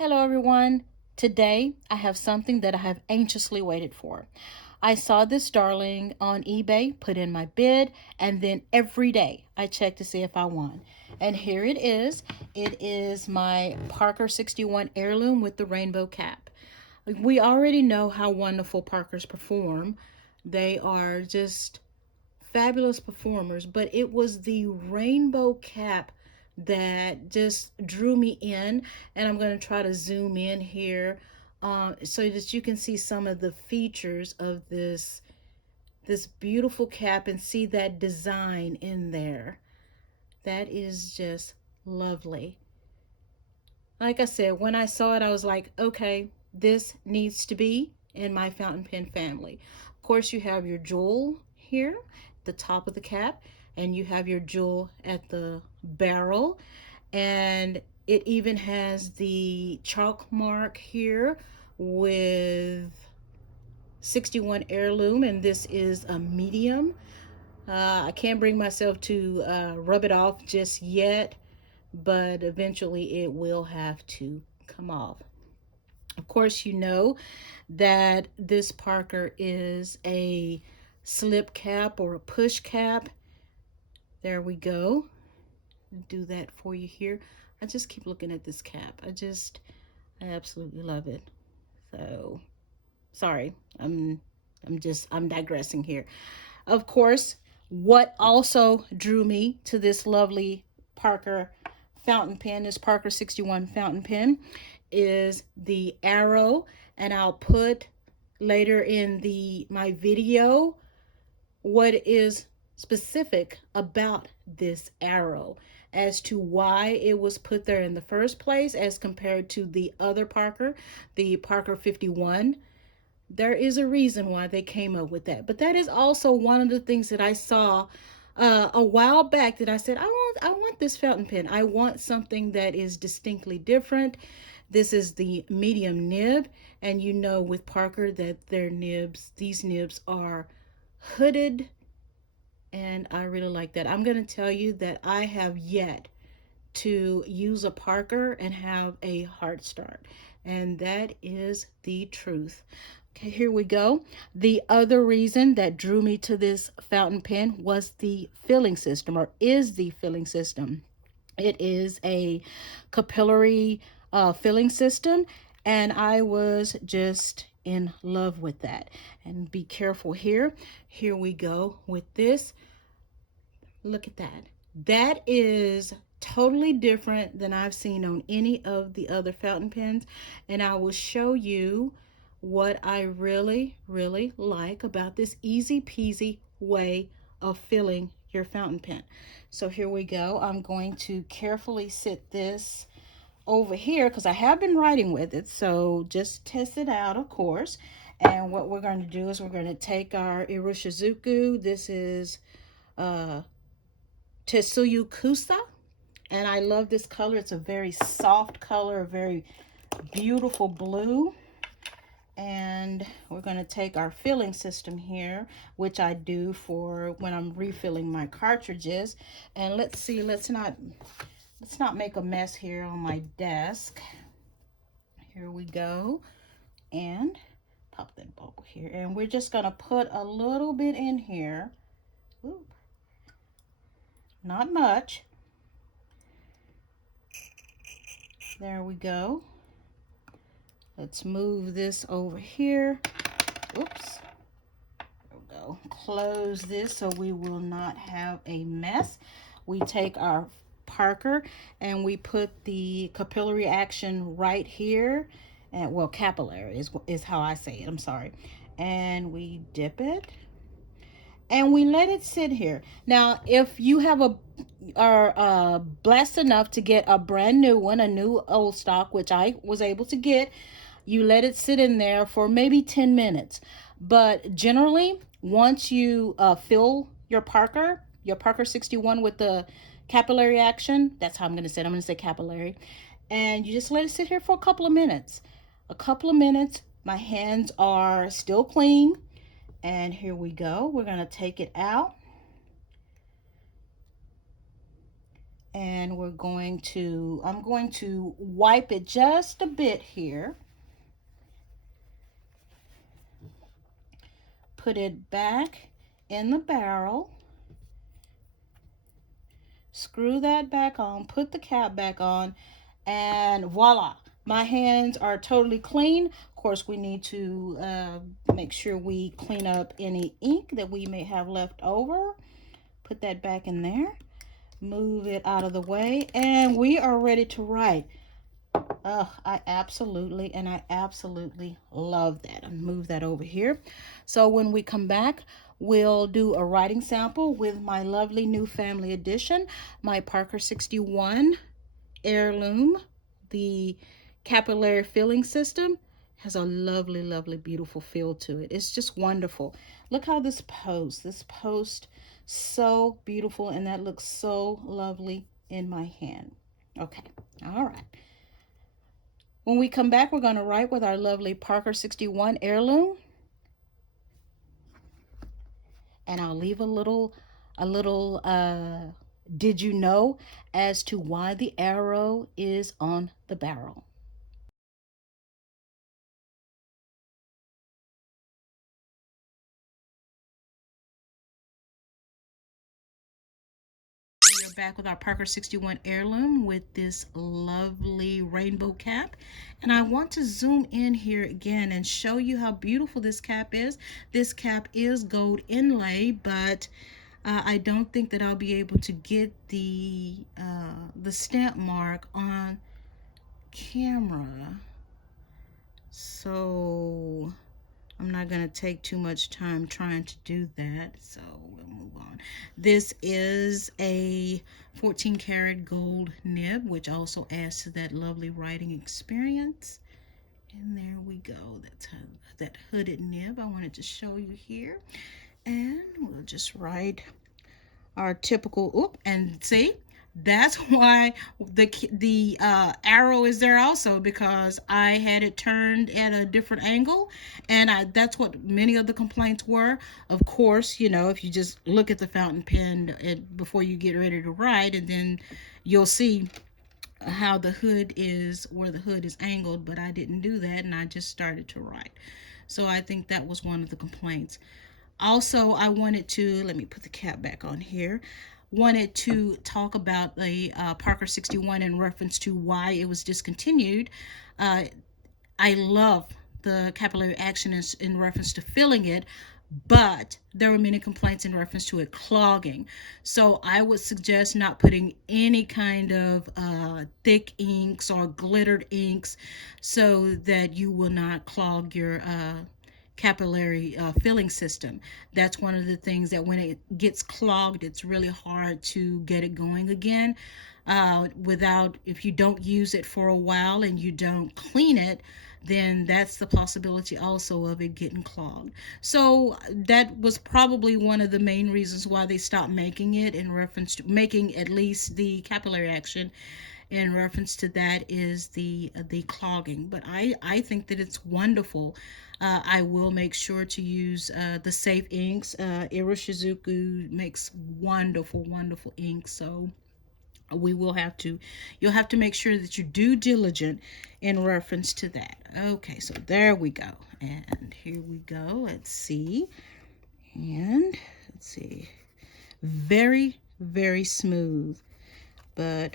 Hello everyone. Today I have something that I have anxiously waited for. I saw this darling on eBay, put in my bid, and then every day I check to see if I won. And here it is. It is my Parker 61 Heirloom with the rainbow cap. We already know how wonderful Parkers perform. They are just fabulous performers, but it was the rainbow cap that just drew me in. And I'm going to try to zoom in here so that you can see some of the features of this beautiful cap and see that design in there. That is just lovely. Like I said, when I saw it, I was like, okay, this needs to be in my fountain pen family. Of course, you have your jewel here at the top of the cap, and you have your jewel at the barrel, and it even has the chalk mark here with 61 Heirloom, and this is a medium. I can't bring myself to rub it off just yet, but eventually it will have to come off. Of course, you know that this Parker is a slip cap or a push cap. There we go. Do that for you here. I just keep looking at this cap. I absolutely love it. So, sorry. I'm digressing here. Of course, what also drew me to this lovely Parker fountain pen, this Parker 61 fountain pen, is the arrow. And I'll put later in my video what is specific about this arrow as to why it was put there in the first place as compared to the other Parker, the Parker 51. There is a reason why they came up with that. But that is also one of the things that I saw a while back that I said, I want this fountain pen. I want something that is distinctly different. This is the medium nib, and you know with Parker that these nibs are hooded, and I really like that. I'm going to tell you that I have yet to use a Parker and have a hard start, and that is the truth. Okay, here we go. The other reason that drew me to this fountain pen was the filling system, or is the filling system. It is a capillary filling system, and I was just in love with that. And be careful here. Here we go with this. Look at that. That is totally different than I've seen on any of the other fountain pens, and I will show you what I really like about this easy peasy way of filling your fountain pen. So here we go. I'm going to carefully sit this over here because I have been writing with it, so just test it out, of course. And what we're going to do is we're going to take our Iroshizuku. This is Tetsuyu Kusa, and I love this color. It's a very soft color, a very beautiful blue. And we're going to take our filling system here, which I do for when I'm refilling my cartridges. And let's see, let's not make a mess here on my desk. Here we go. And pop that bubble here. And we're just going to put a little bit in here. Ooh. Not much. There we go. Let's move this over here. Oops. There we go. Close this so we will not have a mess. We take our Parker and we put the capillary action right here. And well, capillary is how I say it. I'm sorry. And we dip it. And we let it sit here. Now, if you are blessed enough to get a brand new one, a new old stock, which I was able to get, you let it sit in there for maybe 10 minutes. But generally, once you fill your Parker 61 with the capillary action, that's how I'm going to say it. I'm going to say capillary. And you just let it sit here for a couple of minutes. My hands are still clean. And here we go. We're going to take it out. And I'm going to wipe it just a bit here. Put it back in the barrel. Screw that back on, put the cap back on, and voila. My hands are totally clean. Of course, we need to make sure we clean up any ink that we may have left over. Put that back in there. Move it out of the way, and we are ready to write. Oh, I absolutely love that. I'll move that over here. So when we come back, we'll do a writing sample with my lovely new family edition, my Parker 61 Heirloom. The capillary filling system has a lovely, beautiful feel to it. It's just wonderful. Look how this post, so beautiful, and that looks so lovely in my hand. Okay, all right. When we come back, we're going to write with our lovely Parker 61 Heirloom. And I'll leave a little did you know as to why the arrow is on the barrel. We're back with our Parker 61 Heirloom with this lovely rainbow cap. And I want to zoom in here again and show you how beautiful this cap is. This cap is gold inlay, but I don't think that I'll be able to get the stamp mark on camera. So I'm not going to take too much time trying to do that, so we'll move on. This is a 14 karat gold nib, which also adds to that lovely writing experience. And there we go. That's that hooded nib I wanted to show you here. And we'll just write our typical, and see, that's why the arrow is there also, because I had it turned at a different angle, and that's what many of the complaints were. Of course, if you just look at the fountain pen before you get ready to write, and then you'll see how the hood is, where the hood is angled, but I didn't do that, and I just started to write. So I think that was one of the complaints. Also, I wanted to, let me put the cap back on here, wanted to talk about the Parker 61 in reference to why it was discontinued. I love the capillary action in reference to filling it, but there were many complaints in reference to it clogging. So I would suggest not putting any kind of thick inks or glittered inks so that you will not clog your capillary filling system. That's one of the things that when it gets clogged, it's really hard to get it going again. If you don't use it for a while and you don't clean it, then that's the possibility also of it getting clogged. So that was probably one of the main reasons why they stopped making it, in reference to making at least the capillary action. In reference to that is the clogging, but I think that it's wonderful. I will make sure to use the safe inks. Iroshizuku makes wonderful inks, so you'll have to make sure that you do diligent in reference to that. Okay, so there we go, and here we go. Let's see, very smooth, but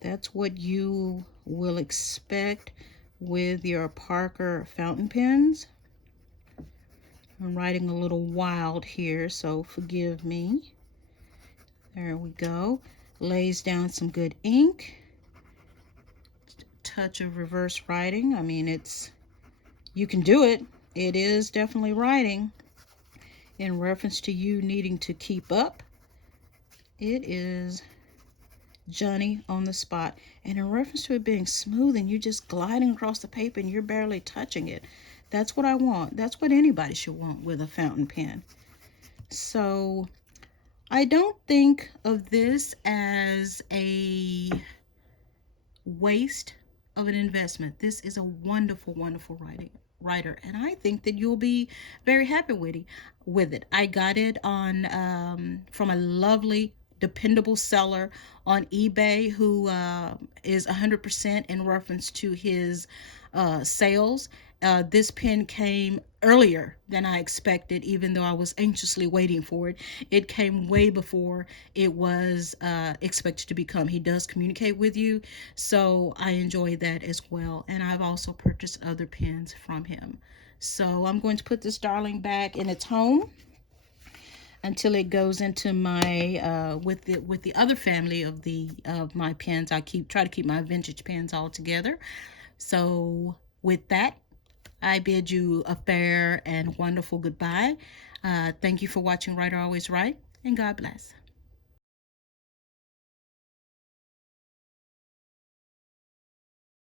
that's what you will expect with your Parker fountain pens. I'm writing a little wild here, so forgive me. There we go. Lays down some good ink. Touch of reverse writing. I mean, you can do it. It is definitely writing. In reference to you needing to keep up, it is Johnny on the spot. And in reference to it being smooth and you just gliding across the paper and you're barely touching it, that's what I want. That's what anybody should want with a fountain pen. So I don't think of this as a waste of an investment. This is a wonderful writer, and I think that you'll be very happy with it. I got it on from a lovely dependable seller on eBay who is 100% in reference to his sales. This pen came earlier than I expected, even though I was anxiously waiting for it. It came way before it was expected to become. He does communicate with you, so I enjoy that as well. And I've also purchased other pens from him. So I'm going to put this darling back in its home until it goes into my with the other family of my pens. I try to keep my vintage pens all together. So with that, I bid you a fair and wonderful goodbye. Thank you for watching Right or Always Right, and God bless.